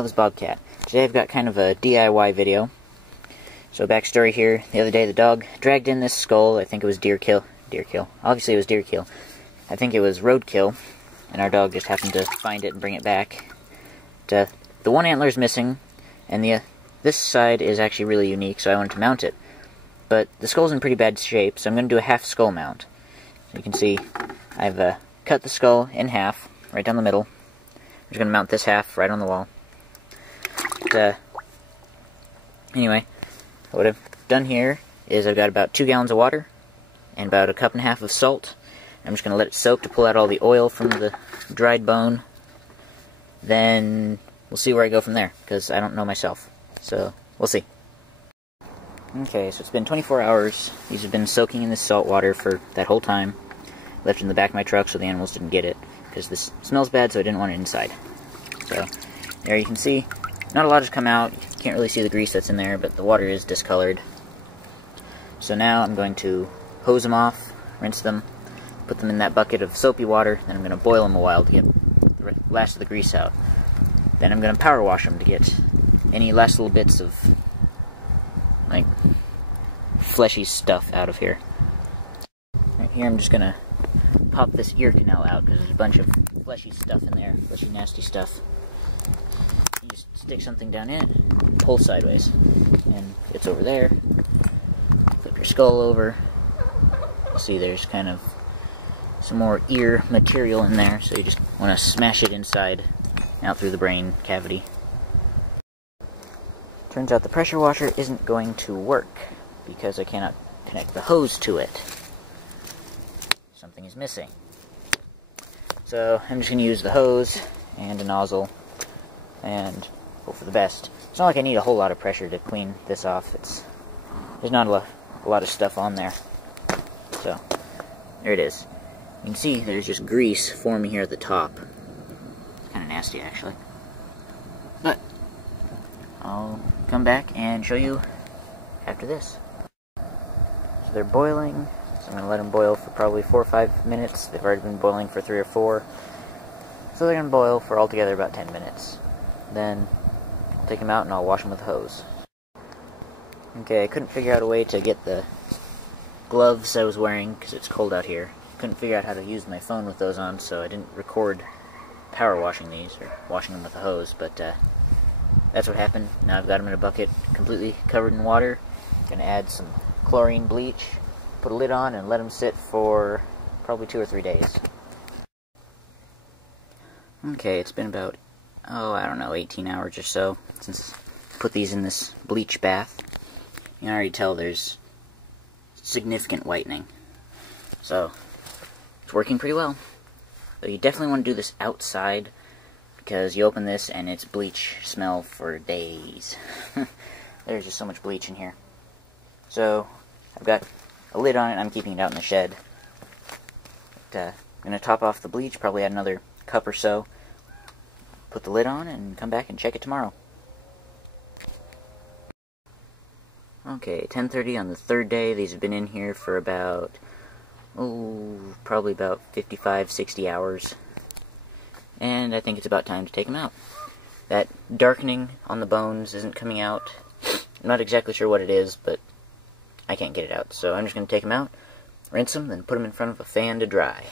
thumbnail is Bobcat. Today I've got kind of a DIY video. So backstory here, the other day the dog dragged in this skull. I think it was deer kill. Obviously it was deer kill. I think it was roadkill, and our dog just happened to find it and bring it back. The one antler is missing, and this side is actually really unique, so I wanted to mount it. But the skull's in pretty bad shape, so I'm going to do a half skull mount. So you can see I've cut the skull in half, right down the middle. I'm just going to mount this half right on the wall. But, anyway, what I've done here is I've got about 2 gallons of water and about 1.5 cups of salt. I'm just going to let it soak to pull out all the oil from the dried bone. Then we'll see where I go from there, because I don't know myself. So, we'll see. Okay, so it's been 24 hours. These have been soaking in this salt water for that whole time. Left it in the back of my truck so the animals didn't get it, because this smells bad, so I didn't want it inside. So, there you can see, not a lot has come out. You can't really see the grease that's in there, but the water is discolored. So now I'm going to hose them off, rinse them, put them in that bucket of soapy water, then I'm going to boil them a while to get the last of the grease out. Then I'm going to power wash them to get any last little bits of, like, fleshy stuff out of here. Right here I'm just going to pop this ear canal out, because there's a bunch of fleshy stuff in there, fleshy nasty stuff. You just stick something down in it, pull sideways, and it's over there. Flip your skull over. You'll see there's kind of some more ear material in there, so you just want to smash it inside, out through the brain cavity. Turns out the pressure washer isn't going to work, because I cannot connect the hose to it. Something is missing. So I'm just going to use the hose and a nozzle and hope for the best. It's not like I need a whole lot of pressure to clean this off. There's not a lot of stuff on there. So there it is. You can see there's just grease forming here at the top. It's kind of nasty, actually. But I'll come back and show you after this. So they're boiling. So I'm going to let them boil for probably 4 or 5 minutes. They've already been boiling for 3 or 4. So they're going to boil for altogether about 10 minutes. Then I'll take them out and I'll wash them with a hose. Okay, I couldn't figure out a way to get the gloves I was wearing, because it's cold out here. Couldn't figure out how to use my phone with those on, so I didn't record power washing these, or washing them with a hose, but that's what happened. Now I've got them in a bucket completely covered in water. I'm going to add some chlorine bleach, put a lid on, and let them sit for probably 2 or 3 days. Okay, it's been about, I don't know, 18 hours or so since I put these in this bleach bath. You can already tell there's significant whitening. So, it's working pretty well. So you definitely want to do this outside, because you open this and it's bleach smell for days. There's just so much bleach in here. So, I've got a lid on it. I'm keeping it out in the shed. But, I'm going to top off the bleach, probably add another cup or so, put the lid on, and come back and check it tomorrow. Okay, 10:30 on the 3rd day. These have been in here for about, probably about 55, 60 hours. And I think it's about time to take them out. That darkening on the bones isn't coming out. I'm not exactly sure what it is, but I can't get it out. So I'm just going to take them out, rinse them, then put them in front of a fan to dry.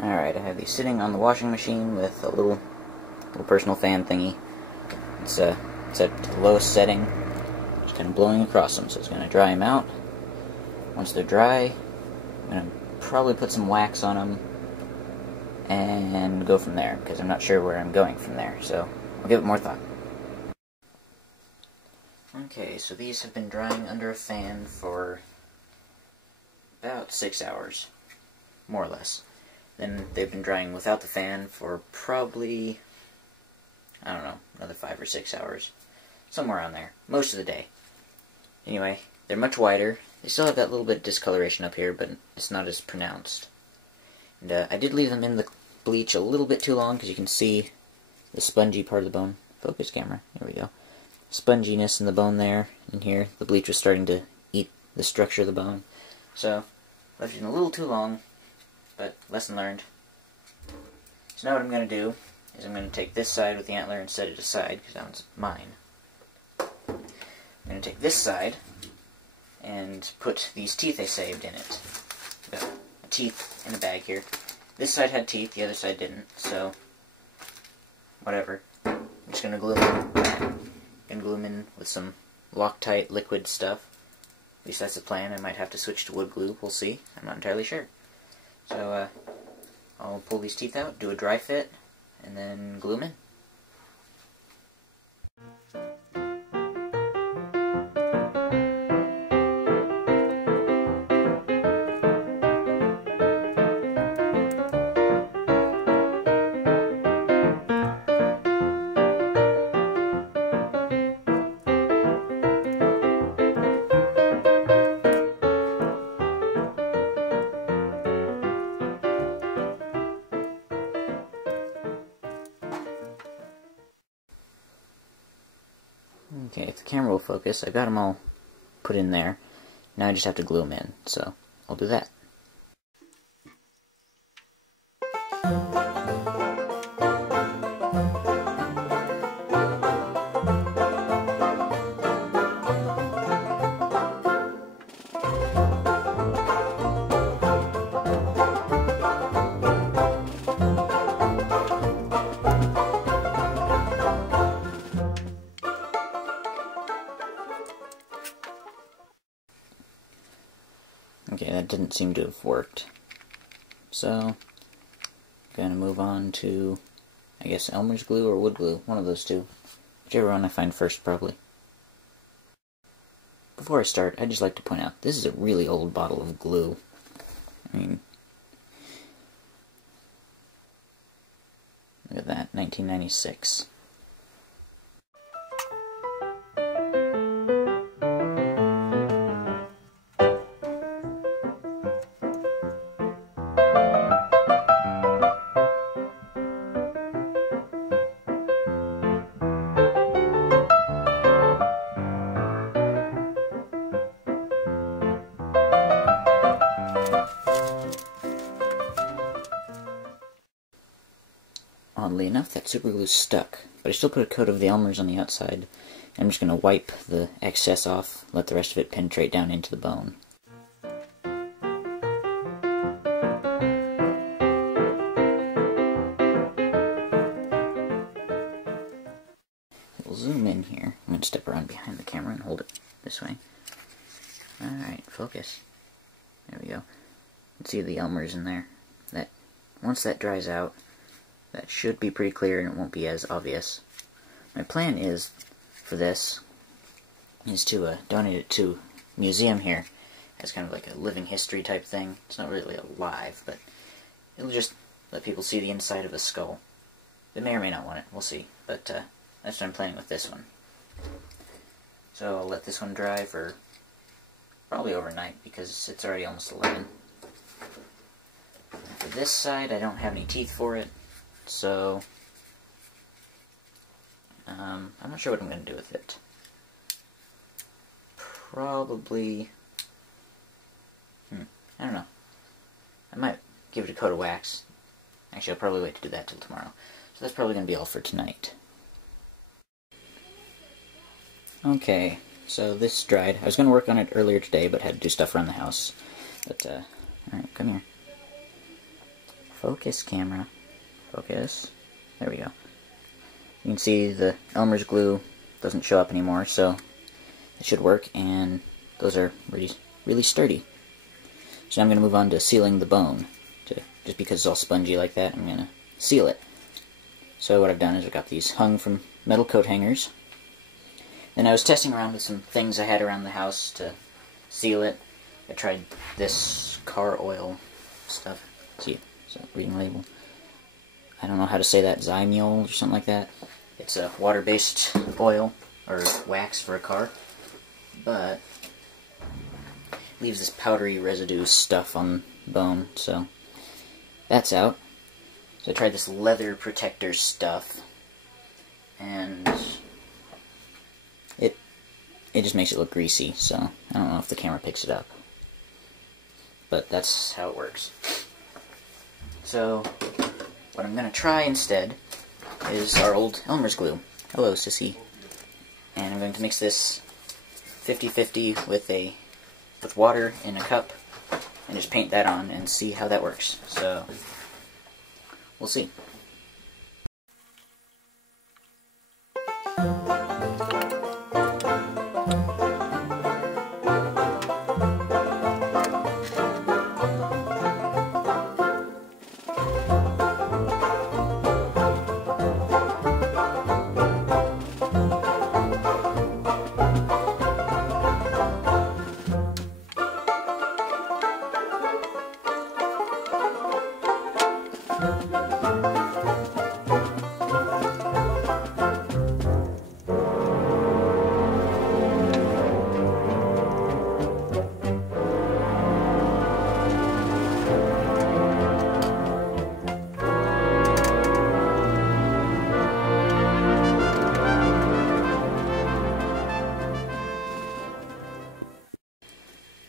Alright, I have these sitting on the washing machine with a little personal fan thingy. It's at the lowest setting, just kind of blowing across them, so it's going to dry them out. Once they're dry, I'm going to probably put some wax on them and go from there, because I'm not sure where I'm going from there, so I'll give it more thought. Okay, so these have been drying under a fan for about 6 hours, more or less. Then they've been drying without the fan for probably, I don't know, another 5 or 6 hours. Somewhere around there. Most of the day. Anyway, they're much whiter. They still have that little bit of discoloration up here, but it's not as pronounced. And I did leave them in the bleach a little bit too long, because you can see the spongy part of the bone. Focus camera. There we go. Sponginess in the bone there. And here, the bleach was starting to eat the structure of the bone. So, left it in a little too long, but lesson learned. So now what I'm going to do is I'm going to take this side with the antler and set it aside, because that one's mine. I'm going to take this side and put these teeth I saved in it. Got teeth in a bag here. This side had teeth, the other side didn't, so whatever. I'm just going to glue them in with some Loctite liquid stuff. At least that's the plan. I might have to switch to wood glue, we'll see. I'm not entirely sure. So I'll pull these teeth out, do a dry fit, and then glue them in. Okay, if the camera will focus, I've got them all put in there. Now I just have to glue them in, so I'll do that. Okay, that didn't seem to have worked. So, I'm going to move on to, I guess, Elmer's glue or wood glue. One of those two. Whichever one I find first, probably. Before I start, I'd just like to point out, this is a really old bottle of glue. I mean, look at that, 1996. Oddly enough, that super glue stuck, but I still put a coat of the Elmer's on the outside. I'm just going to wipe the excess off, let the rest of it penetrate down into the bone. We'll zoom in here. I'm going to step around behind the camera and hold it this way. Alright, focus. There we go. You can see the Elmer's in there. Once that dries out, that should be pretty clear and it won't be as obvious. My plan is, for this, is to donate it to a museum here as kind of like a living history type thing. It's not really alive, but it'll just let people see the inside of a skull. They may or may not want it, we'll see. But that's what I'm planning with this one. So I'll let this one dry for probably overnight because it's already almost 11. For this side, I don't have any teeth for it. So, I'm not sure what I'm going to do with it. Probably, I don't know. I might give it a coat of wax. Actually, I'll probably wait to do that till tomorrow. So that's probably going to be all for tonight. Okay, so this dried. I was going to work on it earlier today, but had to do stuff around the house. But, alright, come here. Focus, camera. Focus. There we go. You can see the Elmer's glue doesn't show up anymore, so it should work, and those are really sturdy. So now I'm going to move on to sealing the bone. Just because it's all spongy like that, I'm going to seal it. So what I've done is I've got these hung from metal coat hangers. Then I was testing around with some things I had around the house to seal it. I tried this car oil stuff. See it? It's a reading label. I don't know how to say that, Zymiol or something like that. It's a water-based oil, or wax for a car, but leaves this powdery residue stuff on the bone, so that's out. So I tried this leather protector stuff, and it just makes it look greasy, so I don't know if the camera picks it up. But that's how it works. So what I'm going to try instead is our old Elmer's glue. Hello, Sissy. And I'm going to mix this 50-50 with water in a cup and just paint that on and see how that works. So, we'll see.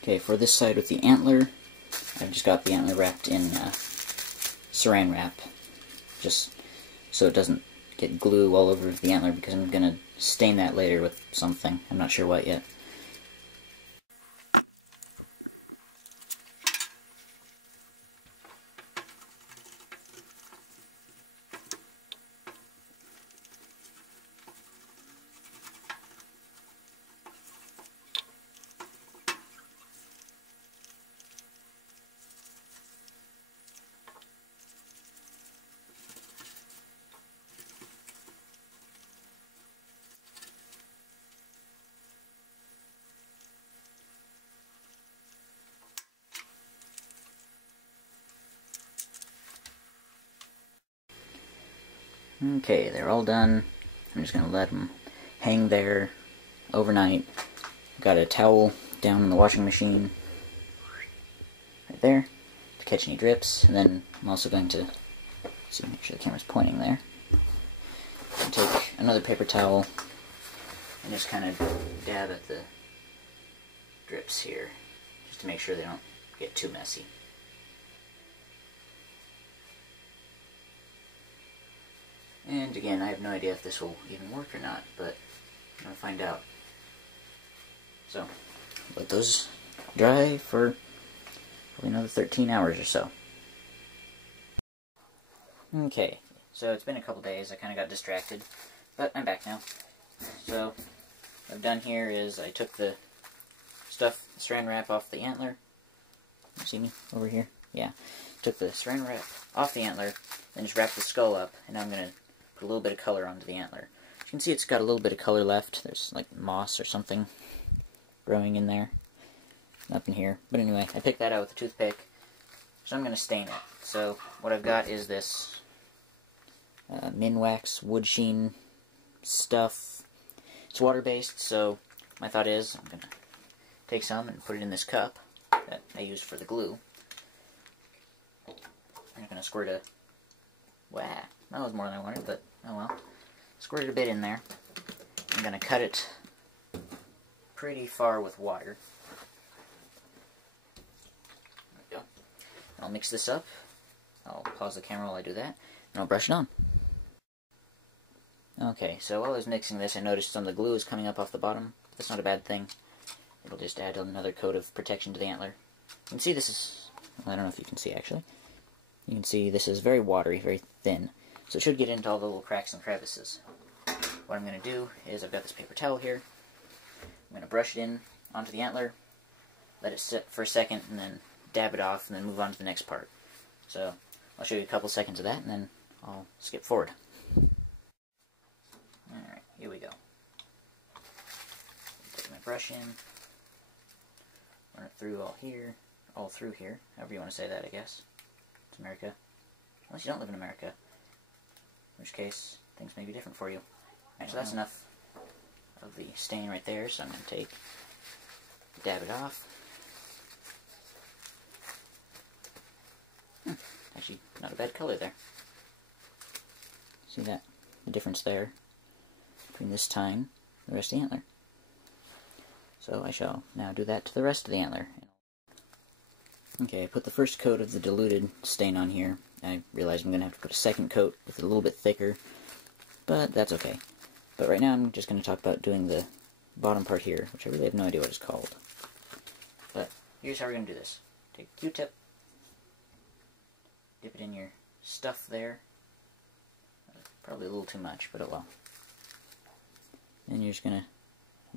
Okay, for this side with the antler, I've just got the antler wrapped in saran wrap, just so it doesn't get glue all over the antler, because I'm going to stain that later with something. I'm not sure what yet. Okay, they're all done. I'm just going to let them hang there overnight. Got a towel down in the washing machine right there to catch any drips, and then I'm also going to see, make sure the camera's pointing there. And take another paper towel and just kind of dab at the drips here, just to make sure they don't get too messy. And again, I have no idea if this will even work or not, but I'm going to find out. So, let those dry for probably another 13 hours or so. Okay, so it's been a couple days. I kind of got distracted, but I'm back now. So, what I've done here is I took the saran wrap off the antler. You see me over here? Yeah. Took the saran wrap off the antler, then just wrapped the skull up, and now I'm going to put a little bit of color onto the antler. As you can see, it's got a little bit of color left. There's like moss or something growing in there. Up in here. But anyway, I picked that out with a toothpick. So I'm going to stain it. So what I've got is this Minwax wood sheen stuff. It's water-based, so my thought is I'm going to take some and put it in this cup that I used for the glue. I'm going to squirt a... Wow, that was more than I wanted, but oh well. Squirt it a bit in there. I'm going to cut it pretty far with water. There we go. I'll mix this up. I'll pause the camera while I do that, and I'll brush it on. Okay, so while I was mixing this, I noticed some of the glue is coming up off the bottom. That's not a bad thing. It'll just add another coat of protection to the antler. You can see this is... Well, I don't know if you can see, actually. You can see this is very watery, very thin. So it should get into all the little cracks and crevices. What I'm going to do is I've got this paper towel here. I'm going to brush it in onto the antler, let it sit for a second, and then dab it off, and then move on to the next part. So I'll show you a couple seconds of that, and then I'll skip forward. Alright, here we go. Take my brush in, run it through all through here, however you want to say that, I guess. It's America. Unless you don't live in America. In which case, things may be different for you. Alright, so that's enough of the stain right there, so I'm going to dab it off. Actually, not a bad color there. See that? The difference there between this tine and the rest of the antler. So I shall now do that to the rest of the antler. Okay, I put the first coat of the diluted stain on here, I realize I'm going to have to put a second coat with it a little bit thicker, but that's okay. But right now I'm just going to talk about doing the bottom part here, which I really have no idea what it's called. But here's how we're going to do this. Take a Q-tip, dip it in your stuff there. Probably a little too much, but oh well. Then you're just going to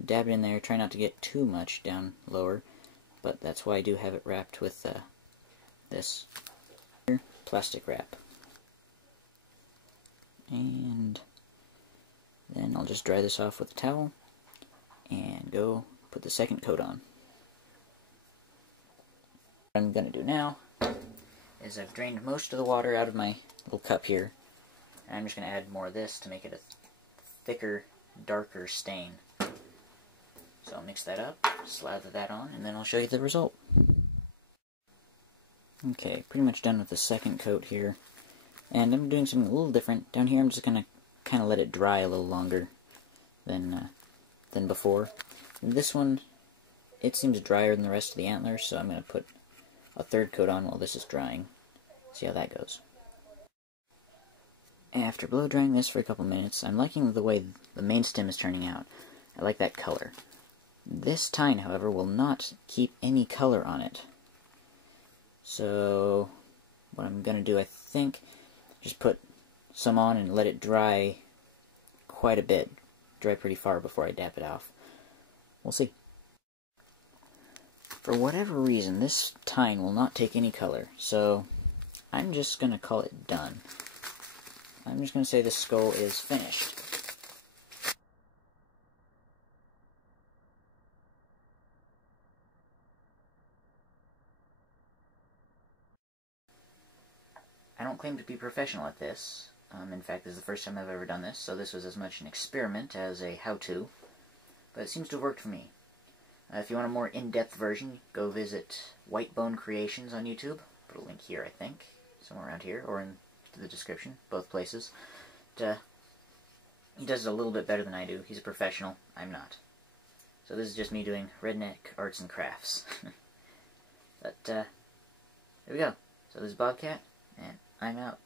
dab it in there. Try not to get too much down lower, but that's why I do have it wrapped with this plastic wrap. And then I'll just dry this off with a towel and go put the second coat on. What I'm going to do now is I've drained most of the water out of my little cup here, and I'm just going to add more of this to make it a thicker, darker stain. So I'll mix that up, slather that on, and then I'll show you the result. Okay, pretty much done with the second coat here. And I'm doing something a little different. Down here I'm just going to kind of let it dry a little longer than before. This one, it seems drier than the rest of the antlers, so I'm going to put a third coat on while this is drying. See how that goes. After blow drying this for a couple minutes, I'm liking the way the main stem is turning out. I like that color. This tine, however, will not keep any color on it. So what I'm going to do, I think, just put some on and let it dry quite a bit. Dry pretty far before I dab it off. We'll see. For whatever reason, this tine will not take any color, so I'm just going to call it done. I'm just going to say this skull is finished. I don't claim to be professional at this. In fact, this is the first time I've ever done this, so this was as much an experiment as a how-to. But it seems to have worked for me. If you want a more in-depth version, go visit Whitebone Creations on YouTube. Put a link here, I think. Somewhere around here, or in the description. Both places. He does it a little bit better than I do. He's a professional. I'm not. So this is just me doing redneck arts and crafts. But, there we go. So this is Bobcat, and I'm out.